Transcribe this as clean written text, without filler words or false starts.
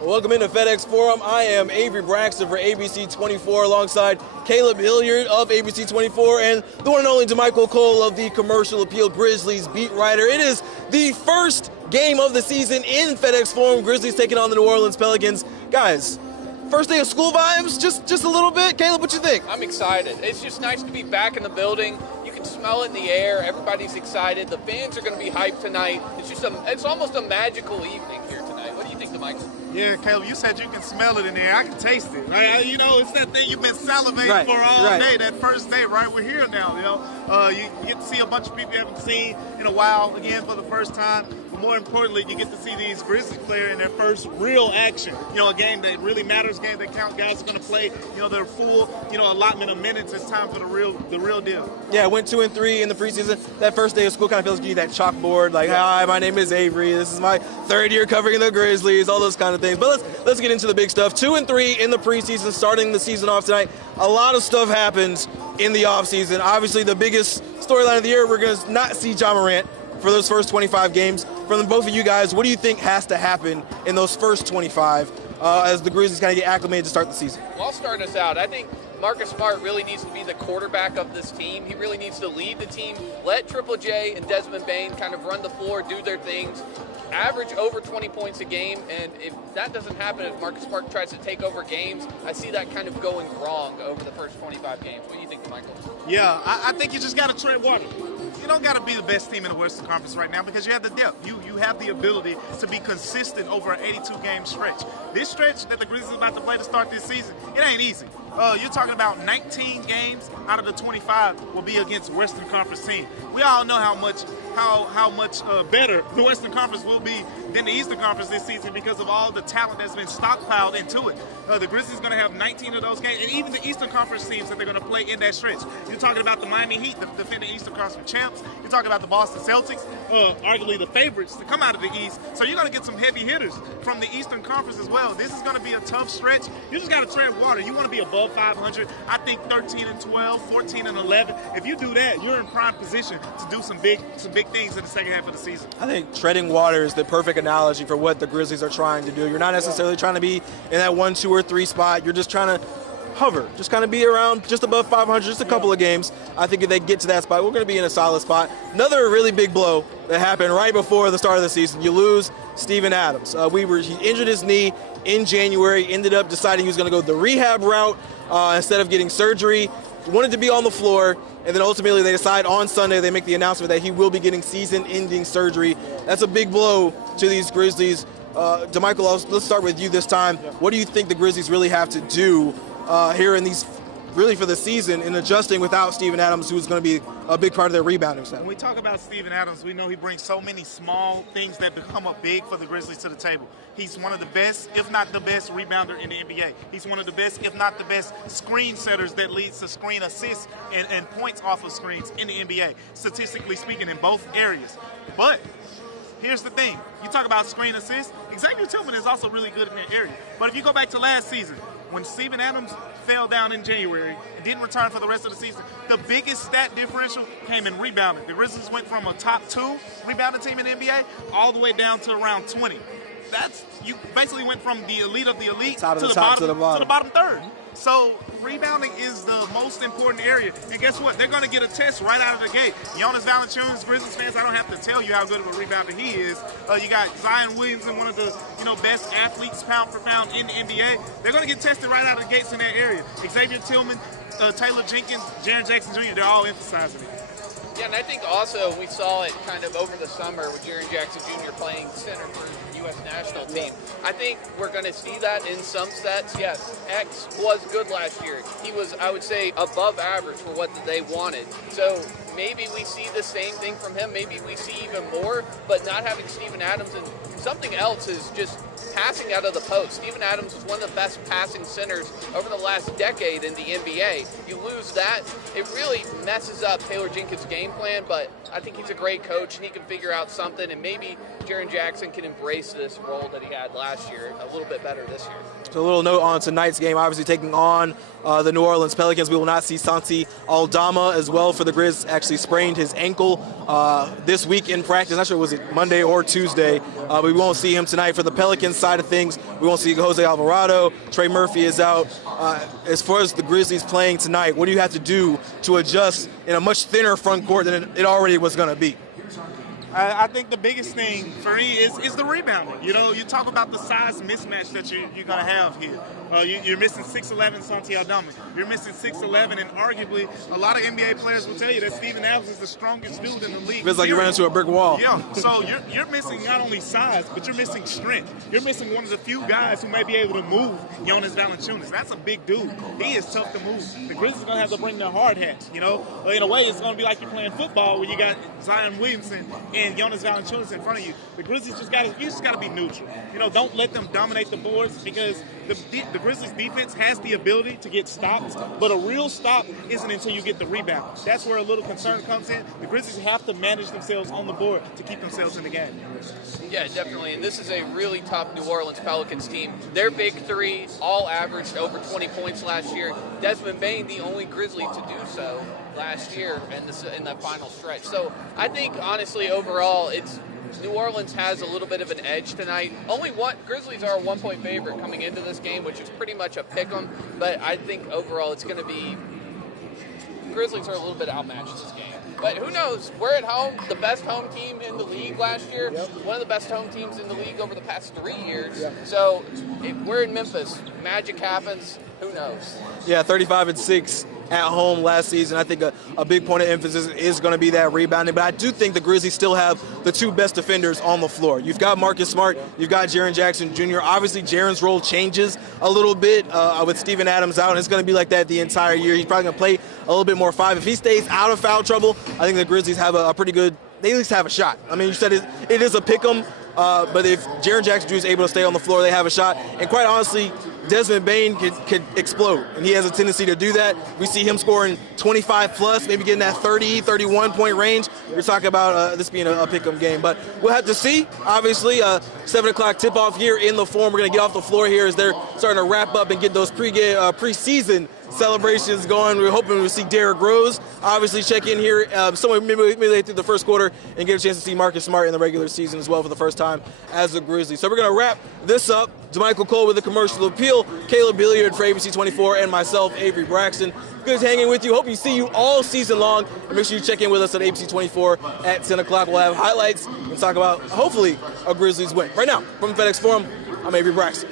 Welcome into FedEx Forum. I am Avery Braxton for ABC 24 alongside Caleb Hilliard of ABC 24 and the one and only Damichael Cole of the Commercial Appeal Grizzlies beat writer. It is the first game of the season in FedEx Forum. Grizzlies taking on the New Orleans Pelicans. Guys, first day of school vibes, just a little bit. Caleb, what you think? I'm excited. It's just nice to be back in the building. You can smell it in the air. Everybody's excited. The fans are going to be hyped tonight. It's almost a magical evening here tonight. What do you think, Damichael? Yeah, Caleb, you said you can smell it in there. I can taste it, right? You know, it's that thing you've been salivating for all day, that first day, right? We're here now, you know. You get to see a bunch of people you haven't seen in a while, again, for the first time. But more importantly, you get to see these Grizzlies players in their first real action. You know, a game that really matters, a game that count guys are going to play, you know, their full, you know, allotment of minutes. It's time for the real deal. Yeah, went 2-3 in the preseason. That first day of school kind of feels like you need that chalkboard, like, hi, my name is Avery. This is my third year covering the Grizzlies, all those kind of things. But let's get into the big stuff. 2-3 in the preseason, starting the season off tonight. A lot of stuff happens in the offseason. Obviously, the biggest storyline of the year, we're going to not see Ja Morant for those first 25 games. From both of you guys, what do you think has to happen in those first 25 as the Grizzlies kind of get acclimated to start the season? Well, I'll start us out. I think Marcus Smart really needs to be the quarterback of this team. He really needs to lead the team. Let Triple J and Desmond Bane kind of run the floor, do their things, average over 20 points a game, and if that doesn't happen, if Marcus Smart tries to take over games, I see that kind of going wrong over the first 25 games. What do you think, Michael? Yeah, I think you just got to tread water. You don't got to be the best team in the Western Conference right now because you have the depth. You have the ability to be consistent over an 82-game stretch. This stretch that the Grizzlies are about to play to start this season, it ain't easy. You're talking about 19 games out of the 25 will be against Western Conference teams. We all know how much better the Western Conference will be than the Eastern Conference this season because of all the talent that's been stockpiled into it. The Grizzlies are going to have 19 of those games, and even the Eastern Conference teams that they're going to play in that stretch. You're talking about the Miami Heat, the defending Eastern Conference champs. You're talking about the Boston Celtics, arguably the favorites to come out of the East. So you're going to get some heavy hitters from the Eastern Conference as well. This is going to be a tough stretch. You just got to tread water. You want to be above 500. I think 13-12, 14-11. If you do that, you're in prime position to do some big things in the second half of the season. I think treading water is the perfect analogy for what the Grizzlies are trying to do. You're not necessarily trying to be in that 1, 2, or 3 spot. You're just trying to hover, just kind of be around just above 500, just a couple of games. I think if they get to that spot, we're going to be in a solid spot. Another really big blow that happened right before the start of the season. You lose Steven Adams. He injured his knee in January, ended up deciding he was going to go the rehab route instead of getting surgery. Wanted to be on the floor, and then ultimately they decide on Sunday, they make the announcement that he will be getting season-ending surgery. That's a big blow to these Grizzlies. Damichael, let's start with you this time. What do you think the Grizzlies really have to do here in these, really for the season, in adjusting without Steven Adams, who's going to be a big part of their rebounding set? When we talk about Steven Adams, we know he brings so many small things that become up big for the Grizzlies to the table. He's one of the best, if not the best, rebounder in the NBA. He's one of the best, if not the best, screen setters that leads to screen assists and points off of screens in the NBA, statistically speaking, in both areas. But here's the thing. You talk about screen assists, Xavier Tillman is also really good in that area. But if you go back to last season, when Steven Adams fell down in January and didn't return for the rest of the season, the biggest stat differential came in rebounding. The Grizzlies went from a top 2 rebounding team in the NBA all the way down to around 20. You basically went from the elite of the elite to the bottom third. So rebounding is the most important area. And guess what? They're going to get a test right out of the gate. Jonas Valanciunas, Grizzlies fans, I don't have to tell you how good of a rebounder he is. You got Zion Williamson, one of the best athletes pound for pound in the NBA. They're going to get tested right out of the gates in that area. Xavier Tillman, Taylor Jenkins, Jaren Jackson Jr., they're all emphasizing it. Yeah, and I think also we saw it kind of over the summer with Jaren Jackson Jr. playing center for the U.S. national team. I think we're going to see that in some sets. Yes, X was good last year. He was, I would say, above average for what they wanted. So maybe we see the same thing from him. Maybe we see even more, but not having Steven Adams and something else is just passing out of the post. Steven Adams was one of the best passing centers over the last decade in the NBA. You lose that, it really messes up Taylor Jenkins' game plan, but I think he's a great coach and he can figure out something, and maybe Jaren Jackson can embrace this role that he had last year a little bit better this year. So a little note on tonight's game, obviously taking on the New Orleans Pelicans. We will not see Santi Aldama as well for the Grizz. Actually sprained his ankle this week in practice. Not sure was it Monday or Tuesday, but we won't see him tonight. For the Pelicans side of things, we won't see Jose Alvarado. Trey Murphy is out. As far as the Grizzlies playing tonight, what do you have to do to adjust in a much thinner front court than it already was going to be? I think the biggest thing for me is the rebounding. You know, you talk about the size mismatch that you're going to have here. You're missing 6'11" Santi Aldama. You're missing 6'11", and arguably a lot of NBA players will tell you that Steven Adams is the strongest dude in the league. Feels like you ran into a brick wall. Yeah, so you're missing not only size, but you're missing strength. You're missing one of the few guys who may be able to move Jonas Valanciunas. That's a big dude. He is tough to move. The Grizzlies are going to have to bring their hard hats, you know. In a way, it's going to be like you're playing football where you got Zion Williamson and Jonas Valanciunas in front of you. The Grizzlies just got to be neutral. You know, don't let them dominate the boards, because the Grizzlies defense has the ability to get stops, but a real stop isn't until you get the rebound. That's where a little concern comes in. The Grizzlies have to manage themselves on the board to keep themselves in the game. Yeah, definitely. And this is a really tough New Orleans Pelicans team. Their big three all averaged over 20 points last year. Desmond Bane, the only Grizzly to do so last year in the final stretch. So I think, honestly, overall, New Orleans has a little bit of an edge tonight. Grizzlies are a 1-point favorite coming into this game, which is pretty much a pick 'em. But I think overall it's going to be Grizzlies are a little bit outmatched this game. But who knows? We're at home, the best home team in the league last year, one of the best home teams in the league over the past 3 years. So we're in Memphis. Magic happens. Who knows? Yeah, 35-6 at home last season. I think a big point of emphasis is going to be that rebounding. But I do think the Grizzlies still have the two best defenders on the floor. You've got Marcus Smart. You've got Jaren Jackson Jr. Obviously, Jaren's role changes a little bit with Steven Adams out, and it's going to be like that the entire year. He's probably going to play a little bit more 5. If he stays out of foul trouble, I think the Grizzlies have a pretty good – they at least have a shot. I mean, you said it is a pick 'em, but if Jaren Jackson Jr. is able to stay on the floor, they have a shot. And quite honestly, Desmond Bane could explode, and he has a tendency to do that. We see him scoring 25-plus, maybe getting that 30, 31-point range. We're talking about this being a pick-em game. But we'll have to see. Obviously, 7 o'clock tip-off here in the Forum. We're going to get off the floor here as they're starting to wrap up and get those preseason celebrations going. We're hoping to see Derrick Rose obviously check in here somewhere midway through the first quarter and get a chance to see Marcus Smart in the regular season as well for the first time as a Grizzly. So we're going to wrap this up. Damichael Cole with the commercial appeal, Caleb Hilliard for ABC 24, and myself, Avery Braxton. Good hanging with you. Hope you see you all season long. And make sure you check in with us at ABC 24 at 10 o'clock. We'll have highlights and talk about, hopefully, a Grizzlies win. Right now, from FedEx Forum, I'm Avery Braxton.